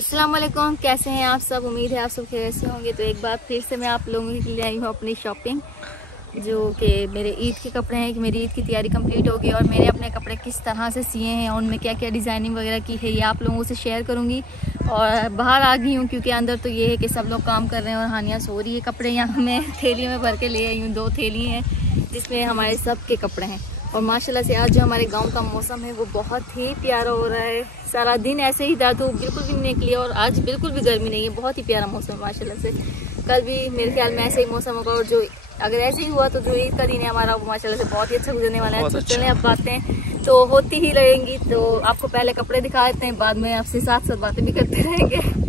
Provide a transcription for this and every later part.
अस्सलाम वालेकुम, कैसे हैं आप सब। उम्मीद है आप सब कैसे होंगे। तो एक बार फिर से मैं आप लोगों के लिए आई हूँ अपनी शॉपिंग, जो कि मेरे ईद के कपड़े हैं कि मेरी ईद की तैयारी कंप्लीट हो गई और मैंने अपने कपड़े किस तरह से सिए हैं और उनमें क्या क्या डिज़ाइनिंग वगैरह की है ये आप लोगों से शेयर करूँगी। और बाहर आ गई हूँ क्योंकि अंदर तो ये है कि सब लोग काम कर रहे हैं और हानिया सो रही है। कपड़े यहाँ मैं थैलियों में भर के ले आई हूँ, 2 थैली हैं जिसमें हमारे सब के कपड़े हैं। और माशाल्लाह से आज जो हमारे गांव का मौसम है वो बहुत ही प्यारा हो रहा है। सारा दिन ऐसे ही था, धूप बिल्कुल भी नहीं निकली और आज बिल्कुल भी गर्मी नहीं है। बहुत ही प्यारा मौसम है माशाल्लाह से। कल भी मेरे ख्याल में ऐसे ही मौसम होगा और जो अगर ऐसे ही हुआ तो जो ईद का दिन है हमारा वो माशाल्लाह से बहुत ही अच्छा गुजरने वाला है। चलें अब बातें तो होती ही रहेंगी, तो आपको पहले कपड़े दिखा देते हैं, बाद में आपसे साथ साथ बातें भी करते रहेंगे।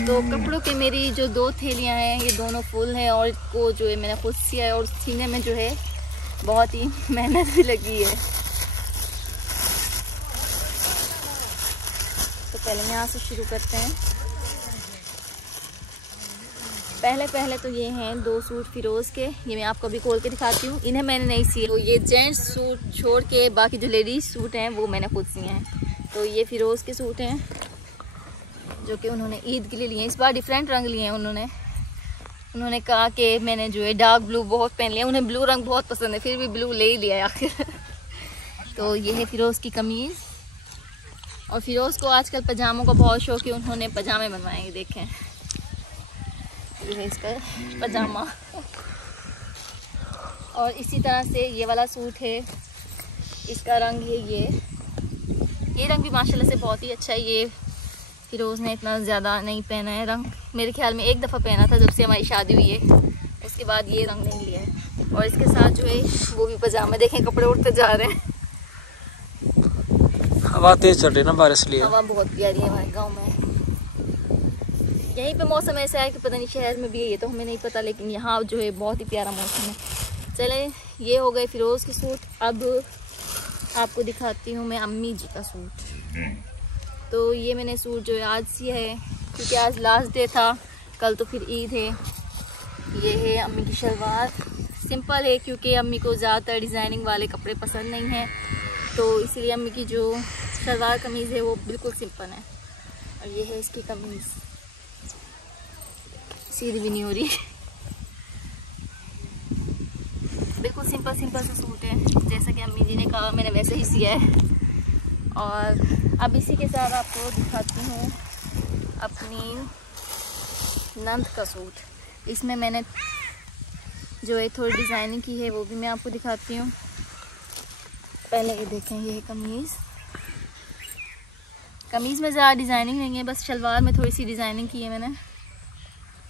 तो कपड़ों के मेरी जो 2 थैलियां हैं ये दोनों फुल हैं और इसको जो है मैंने खुद सिया है और सीने में जो है बहुत ही मेहनत भी लगी है। तो पहले यहाँ से शुरू करते हैं। पहले तो ये हैं 2 सूट फिरोज़ के, ये मैं आपको अभी खोल के दिखाती हूँ। इन्हें मैंने नहीं सिए, तो ये जेंट्स सूट छोड़ के बाकी जो लेडीज सूट हैं वो मैंने खुद सिए हैं। तो ये फिरोज़ के सूट हैं जो कि उन्होंने ईद के लिए लिए। इस बार डिफरेंट रंग लिए हैं उन्होंने कहा कि मैंने जो है डार्क ब्लू बहुत पहन लिया। उन्हें ब्लू रंग बहुत पसंद है, फिर भी ब्लू ले ही लिया आखिर। तो ये है फिरोज़ की कमीज़। और फिरोज़ को आजकल पजामों का बहुत शौक है, उन्होंने पजामे बनवाए, देखें ये है इसका पजामा। और इसी तरह से ये वाला सूट है, इसका रंग है ये रंग भी माशाल्लाह से बहुत ही अच्छा है। ये फिरोज़ ने इतना ज़्यादा नहीं पहना है रंग, मेरे ख्याल में 1 दफ़ा पहना था जब से हमारी शादी हुई है, उसके बाद ये रंग नहीं लिया है। और इसके साथ जो है वो भी पजामा, देखें कपड़े उड़ते जा रहे हैं। हवा तेज चल रही है ना, बारिश लिए। हवा बहुत प्यारी है हमारे गांव में। यहीं पे मौसम ऐसा है कि पता नहीं शहर में भी है ये तो हमें नहीं पता, लेकिन यहाँ जो है बहुत ही प्यारा मौसम है। चले ये हो गए फिरोज़ के सूट। अब आपको दिखाती हूँ मैं अम्मी जी का सूट। तो ये मैंने सूट जो है आज सिया है क्योंकि आज लास्ट डे था, कल तो फिर ईद है। ये है अम्मी की शलवार, सिंपल है क्योंकि अम्मी को ज़्यादातर डिज़ाइनिंग वाले कपड़े पसंद नहीं हैं, तो इसलिए अम्मी की जो शलवार कमीज़ है वो बिल्कुल सिंपल है। और ये है इसकी कमीज़, सीधी भी नहीं हो रही, बिल्कुल सिंपल सा सूट है। जैसा कि अम्मी जी ने कहा मैंने वैसे ही सिया है। और अब इसी के साथ आपको दिखाती हूँ अपनी नंद का सूट। इसमें मैंने जो है थोड़ी डिज़ाइनिंग की है वो भी मैं आपको दिखाती हूँ। पहले ये देखें, ये है कमीज़ में ज़्यादा डिज़ाइनिंग नहीं है, बस शलवार में थोड़ी सी डिज़ाइनिंग की है मैंने,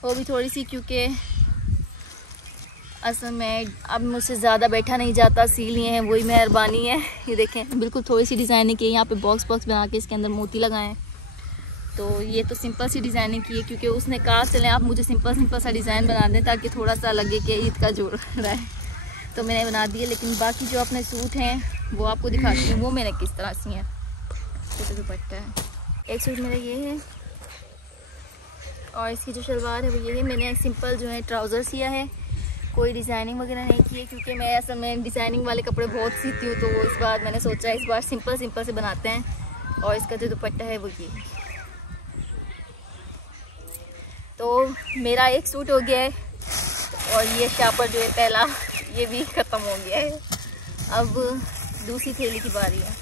वो भी थोड़ी सी क्योंकि असल में अब मुझसे ज़्यादा बैठा नहीं जाता, सी लिए हैं वही मेहरबानी है। ये देखें बिल्कुल थोड़ी सी डिज़ाइनिंग की है, यहाँ पे बॉक्स बना के इसके अंदर मोती लगाएं। तो ये तो सिंपल सी डिज़ाइनिंग की है क्योंकि उसने कहा चलें आप मुझे सिंपल सा डिज़ाइन बना दें ताकि थोड़ा सा लगे कि ईद का जोड़ रहा है, तो मैंने बना दिए। लेकिन बाकी जो अपने सूट हैं वो आपको दिखाती हूँ वो मैंने किस तरह सी हैं। छोटा दुपट्टा है, एक सूट मेरा ये है और इसकी जो शलवार है वो ये है। मैंने सिंपल जो है ट्राउज़र सिया है, कोई डिज़ाइनिंग वगैरह नहीं की है क्योंकि मैं असल में डिज़ाइनिंग वाले कपड़े बहुत सीती हूँ, तो इस बार मैंने सोचा इस बार सिंपल से बनाते हैं। और इसका जो दुपट्टा है वो ये। तो मेरा एक सूट हो गया है और ये शापर जो है पहला ये भी ख़त्म हो गया है। अब दूसरी थैली की बारी है।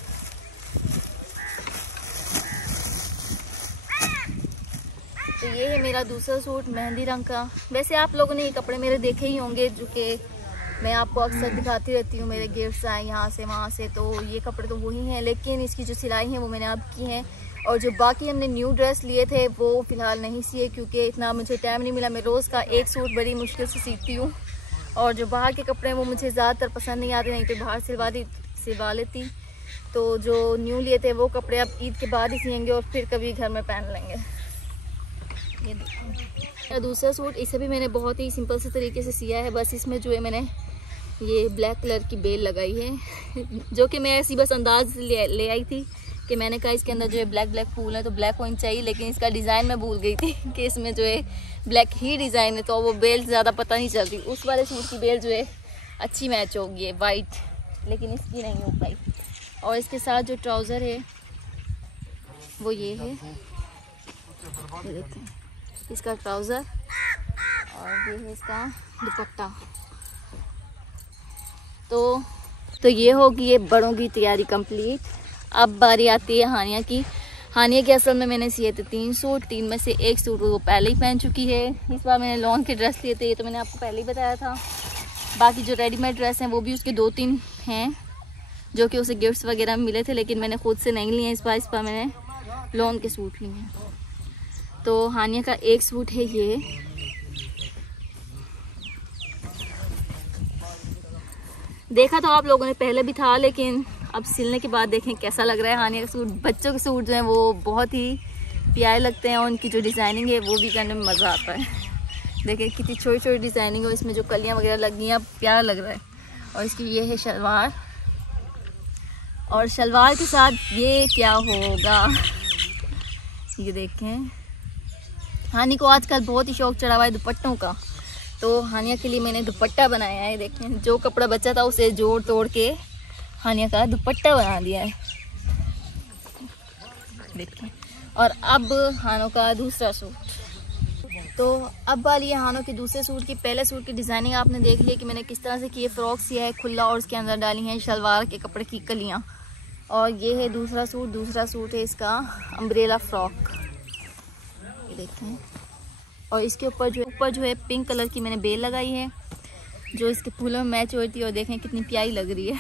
तो ये है मेरा दूसरा सूट मेहंदी रंग का। वैसे आप लोगों ने ये कपड़े मेरे देखे ही होंगे, जो कि मैं आपको अक्सर दिखाती रहती हूँ, मेरे गिफ्ट्स आए यहाँ से वहाँ से, तो ये कपड़े तो वही हैं, लेकिन इसकी जो सिलाई है वो मैंने अब की है। और जो बाकी हमने न्यू ड्रेस लिए थे वो फ़िलहाल नहीं सिए क्योंकि इतना मुझे टाइम नहीं मिला। मैं रोज़ का एक सूट बड़ी मुश्किल से सीती हूँ और जो बाहर के कपड़े हैं वो मुझे ज़्यादातर पसंद नहीं आते, नहीं तो बाहर सिलवा लेती। तो जो न्यू लिए थे वो कपड़े अब ईद के बाद ही सिएंगे और फिर कभी घर में पहन लेंगे। ये देखो दूसरा सूट, इसे भी मैंने बहुत ही सिंपल से तरीके से सिया है। बस इसमें जो है मैंने ये ब्लैक कलर की बेल लगाई है जो कि मैं ऐसी बस अंदाज ले आई थी कि मैंने कहा इसके अंदर जो है ब्लैक फूल है तो ब्लैक होनी चाहिए, लेकिन इसका डिज़ाइन मैं भूल गई थी कि इसमें जो है ब्लैक ही डिज़ाइन है, तो वो बेल ज़्यादा पता नहीं चलती। उस वाले सूट की बेल जो है अच्छी मैच होगी है वाइट, लेकिन इसकी नहीं हो पाई। और इसके साथ जो ट्राउज़र है वो ये है, ये देखें, इसका ट्राउज़र और ये है इसका दुपट्टा। तो ये होगी ये बड़ों की तैयारी कंप्लीट। अब बारी आती है हानिया की। हानिया के असल में मैंने सिए थे 3 सूट, 3 में से 1 सूट वो पहले ही पहन चुकी है। इस बार मैंने लॉन के ड्रेस लिए थे, ये तो मैंने आपको पहले ही बताया था। बाकी जो रेडीमेड ड्रेस हैं वो भी उसके 2-3 हैं जो कि उसे गिफ्ट्स वगैरह में मिले थे, लेकिन मैंने खुद से नहीं लिए इस बार मैंने लॉन के सूट लिए हैं। तो हानिया का एक सूट है ये, देखा तो आप लोगों ने पहले भी था, लेकिन अब सिलने के बाद देखें कैसा लग रहा है हानिया का सूट। बच्चों के सूट जो हैं वो बहुत ही प्यारे लगते हैं और उनकी जो डिज़ाइनिंग है वो भी करने में मज़ा आता है। देखें कितनी छोटी छोटी डिज़ाइनिंग है, इसमें जो कलियां वगैरह लगी हैं, प्यारा लग रहा है। और इसकी ये है शलवार, और शलवार के साथ ये क्या होगा ये देखें। हानि को आजकल बहुत ही शौक चढ़ा हुआ है दुपट्टों का, तो हानिया के लिए मैंने दुपट्टा बनाया है। देखें जो कपड़ा बचा था उसे जोड़ तोड़ के हानिया का दुपट्टा बना दिया है, देखें। और अब हानो का दूसरा सूट। तो अब वाली है हानो के दूसरे सूट की। पहले सूट की डिज़ाइनिंग आपने देख लिया कि मैंने किस तरह से की है, फ्रॉक सिया है खुला और उसके अंदर डाली हैं शलवार के कपड़े की कलियाँ। और ये है दूसरा सूट है इसका अम्ब्रेला फ्रॉक, ये देखें। और इसके ऊपर जो है पिंक कलर की मैंने बेल लगाई है जो इसके फूलों में मैच होती है, और देखें कितनी प्यारी लग रही है।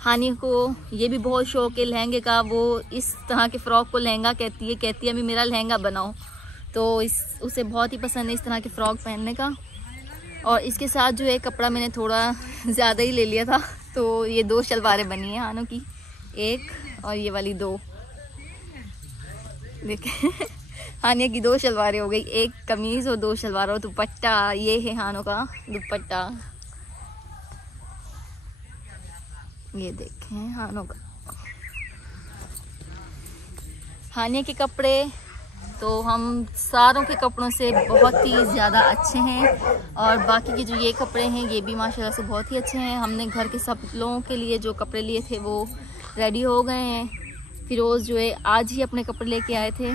हानि को ये भी बहुत शौक है लहंगे का, वो इस तरह के फ़्रॉक को लहंगा कहती है अभी मेरा लहंगा बनाओ, तो उसे बहुत ही पसंद है इस तरह के फ़्रॉक पहनने का। और इसके साथ जो है कपड़ा मैंने थोड़ा ज़्यादा ही ले लिया था, तो ये 2 शलवारें बनी हैं हानो की, 1 और ये वाली 2, देखें। हानिया की 2 शलवारें हो गई, 1 कमीज़ और 2 शलवार और दुपट्टा। ये है हानो का दुपट्टा, ये देखें हानो का। हानिया के कपड़े तो हम सारों के कपड़ों से बहुत ही ज़्यादा अच्छे हैं, और बाकी के जो ये कपड़े हैं ये भी माशाल्लाह से बहुत ही अच्छे हैं। हमने घर के सब लोगों के लिए जो कपड़े लिए थे वो रेडी हो गए हैं। फिरोज़ जो है आज ही अपने कपड़े लेके आए थे,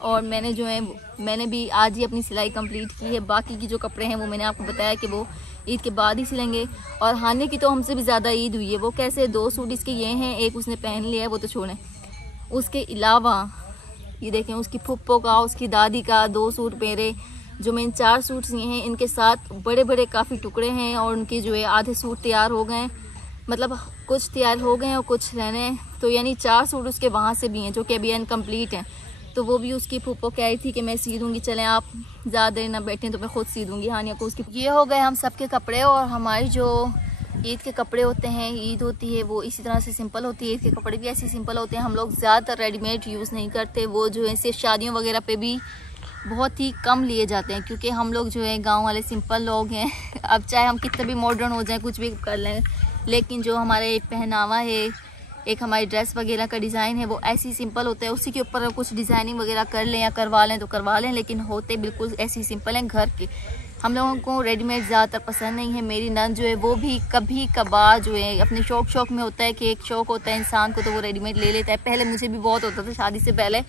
और मैंने भी आज ही अपनी सिलाई कंप्लीट की है। बाकी की जो कपड़े हैं वो मैंने आपको बताया कि वो ईद के बाद ही सिलेंगे। और हानिया की तो हमसे भी ज़्यादा ईद हुई है। वो कैसे 2 सूट इसके ये हैं, 1 उसने पहन लिया है वो तो छोड़ें, उसके अलावा ये देखें उसकी फुप्पो का, उसकी दादी का 2 सूट मेरे, जो मैंने 4 सूट सिए हैं, इनके साथ बड़े बड़े काफ़ी टुकड़े हैं, और उनके जो है आधे सूट तैयार हो गए, मतलब कुछ तैयार हो गए हैं और कुछ रहने हैं। तो यानी 4 सूट उसके वहाँ से भी हैं जो कि अभी अनकम्प्लीट हैं। तो वो भी उसकी फूफो कह रही थी कि मैं सी दूँगी, चलें आप ज़्यादा देर ना बैठें तो मैं खुद सी दूँगी हानिया को उसकी। ये हो गए हम सबके कपड़े। और हमारी जो ईद के कपड़े होते हैं, ईद होती है वो इसी तरह से सिंपल होती है। ईद के कपड़े भी ऐसे सिंपल होते हैं। हम लोग ज़्यादातर रेडीमेड यूज़ नहीं करते, वो जो है सिर्फ शादियों वगैरह पे भी बहुत ही कम लिए जाते हैं, क्योंकि हम लोग जो है गाँव वाले सिंपल लोग हैं। अब चाहे हम कितने भी मॉडर्न हो जाएँ, कुछ भी कर लें, लेकिन जो हमारे पहनावा है, एक हमारी ड्रेस वगैरह का डिज़ाइन है, वो ऐसी सिंपल होता है। उसी के ऊपर कुछ डिज़ाइनिंग वगैरह कर लें या करवा लें तो करवा लें, लेकिन होते बिल्कुल ऐसी सिंपल हैं घर के। हम लोगों को रेडीमेड ज़्यादातर पसंद नहीं है। मेरी नंद जो है वो भी कभी कभार जो है अपने शौक में होता है कि एक शौक होता है इंसान को, तो वो रेडीमेड ले लेता है। पहले मुझे भी बहुत होता था शादी से पहले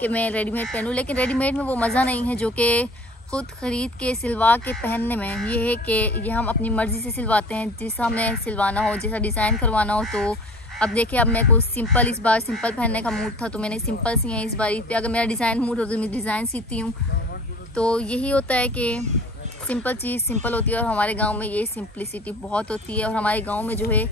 कि मैं रेडीमेड पहनूँ, लेकिन रेडीमेड में वो मज़ा नहीं है जो कि खुद ख़रीद के सिलवा के पहनने में। ये है कि ये हम अपनी मर्ज़ी से सिलवाते हैं, जैसा हमें सिलवाना हो, जैसा डिज़ाइन करवाना हो। तो अब देखिए, अब मेरे को सिंपल, इस बार सिंपल पहनने का मूड था तो मैंने सिंपल सी है इस बार ईद पे। अगर मेरा डिज़ाइन मूड हो तो मैं डिज़ाइन सीती हूँ। तो यही होता है कि सिंपल चीज़ सिंपल होती है, और हमारे गांव में ये सिंपलिसिटी बहुत होती है। और हमारे गांव में जो है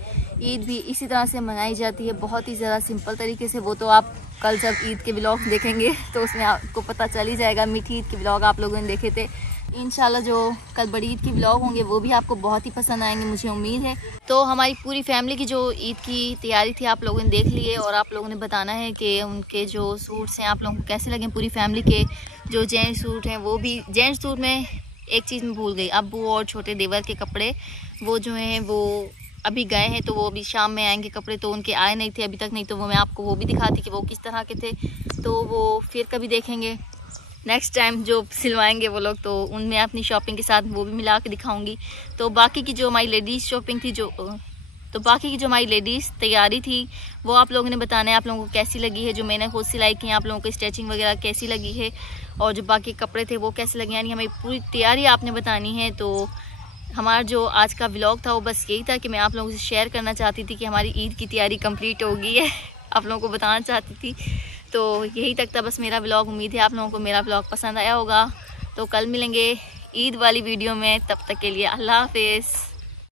ईद भी इसी तरह से मनाई जाती है, बहुत ही ज़्यादा सिंपल तरीके से। वो तो आप कल जब ईद के व्लॉग देखेंगे तो उसमें आपको पता चल ही जाएगा। मीठी ईद के व्लॉग आप लोगों ने देखे थे। इंशाल्लाह जो कल बड़ी ईद के व्लॉग होंगे वो भी आपको बहुत ही पसंद आएंगे, मुझे उम्मीद है। तो हमारी पूरी फैमिली की जो ईद की तैयारी थी आप लोगों ने देख ली है, और आप लोगों ने बताना है कि उनके जो सूट्स हैं आप लोगों को कैसे लगे। पूरी फैमिली के जो जेंट्स सूट हैं वो भी, जेंट्स सूट में एक चीज़ मैं भूल गई, अब्बू और छोटे देवर के कपड़े वो जो हैं वो अभी गए हैं, तो वो अभी शाम में आएंगे कपड़े, तो उनके आए नहीं थे अभी तक, नहीं तो वो मैं आपको वो भी दिखाती कि वो किस तरह के थे। तो वो फिर कभी देखेंगे नेक्स्ट टाइम जो सिलवाएंगे वो लोग, तो उनमें अपनी शॉपिंग के साथ वो भी मिला के दिखाऊंगी। तो बाकी की जो हमारी लेडीज़ शॉपिंग थी तो बाकी की जो हमारी लेडीज़ तैयारी थी वो आप लोगों ने बताना है आप लोगों को कैसी लगी है, जो मैंने खुद सिलाई की आप लोगों को स्टिचिंग वगैरह कैसी लगी है, और जो बाकी कपड़े थे वो कैसे लगे, यानी हमें पूरी तैयारी आपने बतानी है। तो हमारा जो आज का व्लॉग था वो बस यही था कि मैं आप लोगों से शेयर करना चाहती थी कि हमारी ईद की तैयारी कंप्लीट हो गई है, आप लोगों को बताना चाहती थी। तो यही तक था बस मेरा व्लॉग। उम्मीद है आप लोगों को मेरा व्लॉग पसंद आया होगा। तो कल मिलेंगे ईद वाली वीडियो में, तब तक के लिए अल्लाह हाफिज़।